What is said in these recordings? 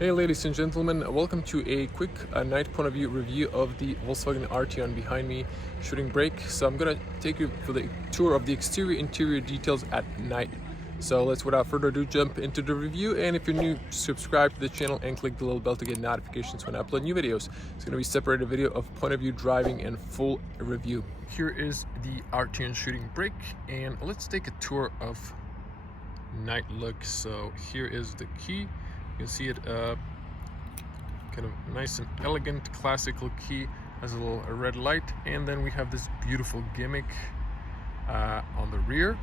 Hey ladies and gentlemen, welcome to a quick night point of view review of the Volkswagen Arteon behind me shooting brake. So I'm gonna take you for the tour of the interior details at night. So let's without further ado jump into the review, and if you're new, subscribe to the channel and click the little bell to get notifications when I upload new videos. It's gonna be separated video of point of view driving and full review. Here is the Arteon shooting brake, and let's take a tour of night look. So here is the key. You can see it kind of nice and elegant classical key, has a little red light, and then we have this beautiful gimmick on the rear,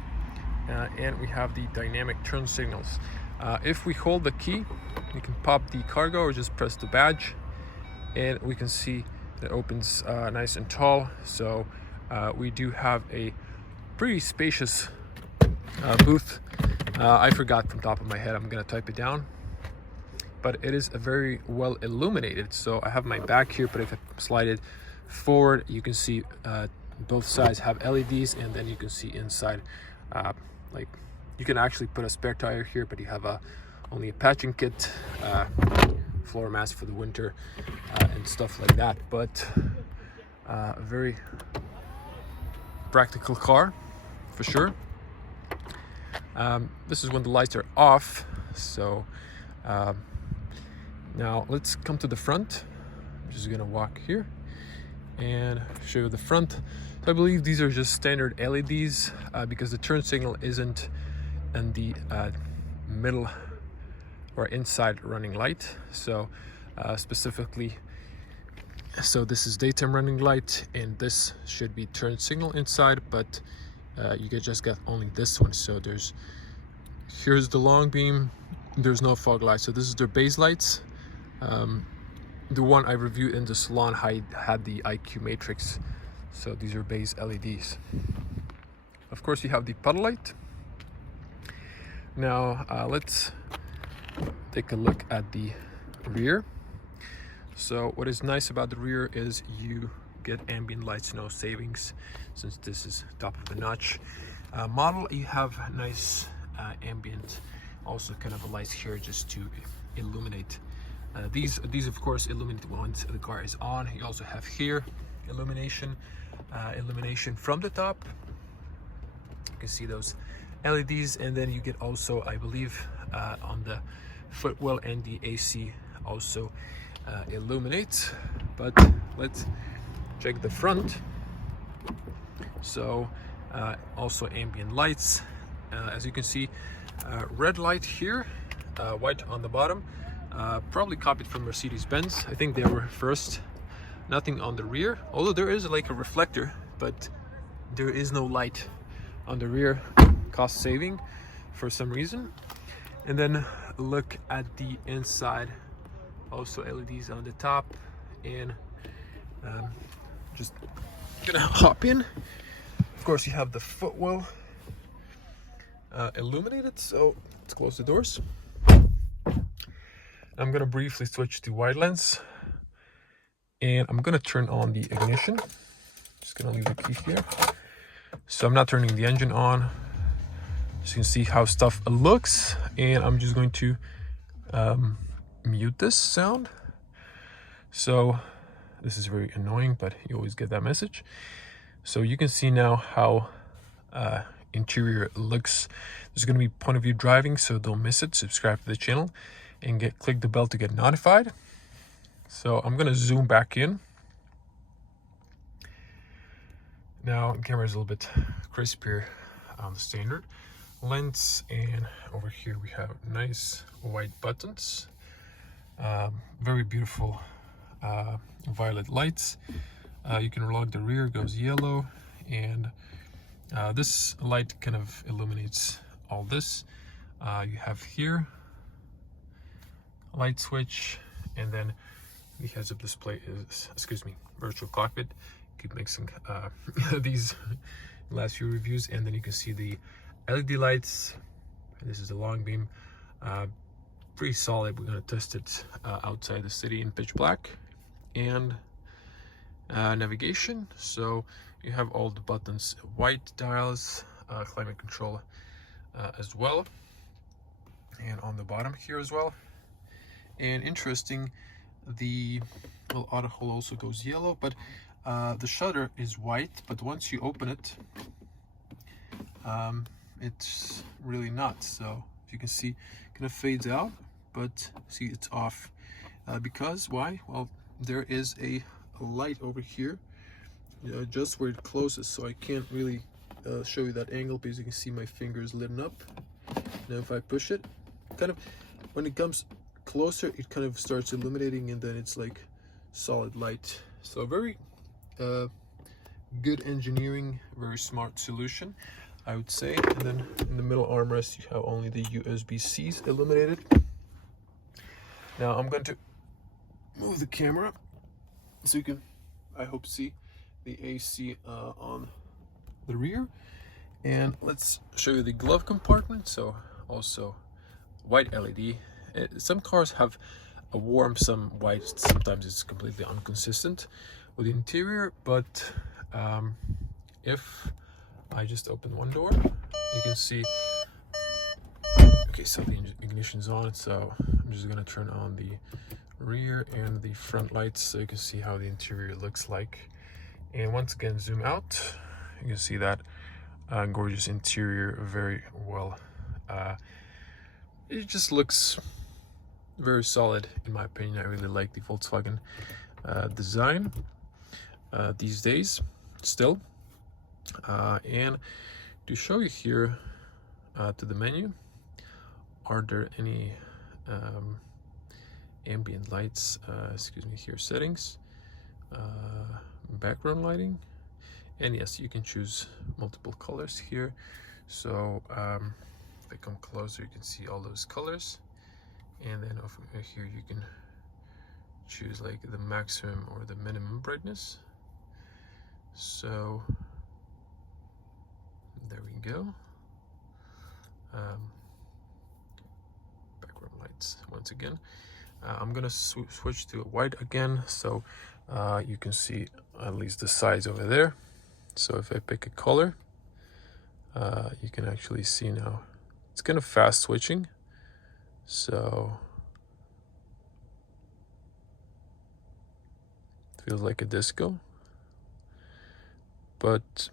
and we have the dynamic turn signals. If we hold the key, you can pop the cargo or just press the badge, and we can see that it opens nice and tall. So we do have a pretty spacious booth. I forgot from top of my head, I'm gonna type it down, but it is a very well illuminated. So I have my back here, but if I slide it forward, you can see both sides have LEDs, and then you can see inside, like you can actually put a spare tire here, but you have only a patching kit, floor mats for the winter, and stuff like that. But a very practical car for sure. This is when the lights are off. So now let's come to the front. I'm just gonna walk here and show you the front. So I believe these are just standard LEDs because the turn signal isn't in the middle or inside running light. So specifically, so this is daytime running light, and this should be turn signal inside, but you just got only this one. So here's the long beam. There's no fog light. So this is their base lights. The one I reviewed in the salon had the IQ matrix. So these are base LEDs. Of course, you have the puddle light. Now let's take a look at the rear. So what is nice about the rear is you get ambient lights, no savings, since this is top of the notch model. You have nice ambient, also kind of a lights here just to illuminate. These of course illuminate once the car is on. You also have here illumination from the top. You can see those LEDs, and then you get also, I believe, on the footwell and the AC also illuminates. But let's check the front. So also ambient lights, as you can see, red light here, white on the bottom, probably copied from Mercedes-Benz. I think they were first. Nothing on the rear, although there is like a reflector, but there is no light on the rear, cost saving for some reason. And then look at the inside, also LEDs on the top, and just gonna hop in. Of course, you have the footwell illuminated, so let's close the doors. I'm gonna briefly switch to wide lens, and I'm gonna turn on the ignition. Just gonna leave the key here. So I'm not turning the engine on, so you can see how stuff looks, and I'm just going to mute this sound. So this is very annoying, but you always get that message. So you can see now how interior looks. There's going to be point of view driving, so don't miss it. Subscribe to the channel and click the bell to get notified. So I'm going to zoom back in. Now the camera is a little bit crispier on the standard lens, and over here we have nice white buttons, very beautiful violet lights. You can lock the rear, goes yellow, and this light kind of illuminates all this. You have here light switch, and then the heads-up display is, virtual cockpit. Keep mixing these last few reviews. And then you can see the LED lights. This is the long beam, pretty solid. We're going to test it outside the city in pitch black. And navigation, so you have all the buttons, white dials, climate control as well, and on the bottom here as well. And interesting, the auto hold also goes yellow, but the shutter is white, but once you open it, it's really not. So if you can see, it kind of fades out, but see, it's off. Because why? Well, there is a light over here, just where it closes, so I can't really show you that angle, because you can see my fingers lit up. Now if I push it, kind of when it comes closer, it kind of starts illuminating, and then it's like solid light. So very good engineering, very smart solution, I would say. And then in the middle armrest, you have only the USB-Cs illuminated. Now I'm going to move the camera so you can, I hope, see the AC on the rear. And let's show you the glove compartment. So also white LED. Some cars have a warm, some white, sometimes it's completely inconsistent with the interior. But if I just open one door, you can see, okay, so the ignition's on, so I'm just gonna turn on the rear and the front lights so you can see how the interior looks like. And once again, zoom out, you can see that gorgeous interior very well. It just looks very solid in my opinion. I really like the Volkswagen design these days still. And to show you here to the menu, are there any ambient lights, excuse me, here, settings, background lighting, and yes, you can choose multiple colors here. So if I come closer, you can see all those colors, and then over here you can choose like the maximum or the minimum brightness. So there we go. Background lights once again. I'm gonna switch to white again, so you can see at least the size over there. So if I pick a color, you can actually see now it's kind of fast switching. So it feels like a disco, but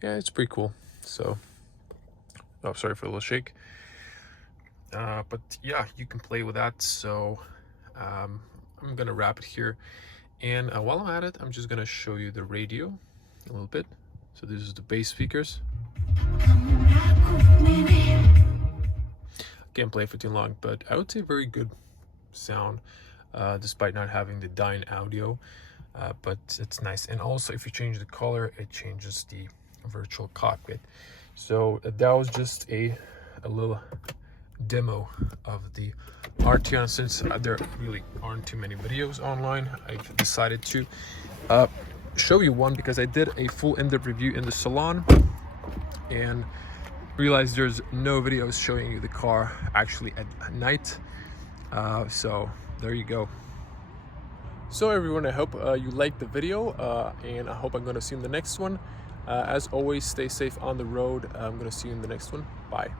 yeah, it's pretty cool. So, oh, sorry for a little shake. But yeah, you can play with that. So I'm gonna wrap it here, and while I'm at it, I'm just gonna show you the radio a little bit. So this is the bass speakers. Can't play for too long, but I would say very good sound, despite not having the dyne audio, but it's nice. And also, if you change the color, it changes the virtual cockpit. So that was just a little demo of the Arteon. Since there really aren't too many videos online, I've decided to show you one, because I did a full in-depth review in the salon and realized there's no videos showing you the car actually at night. So there you go. So everyone, I hope you liked the video, and I hope I'm going to see you in the next one. As always, stay safe on the road. I'm going to see you in the next one. Bye.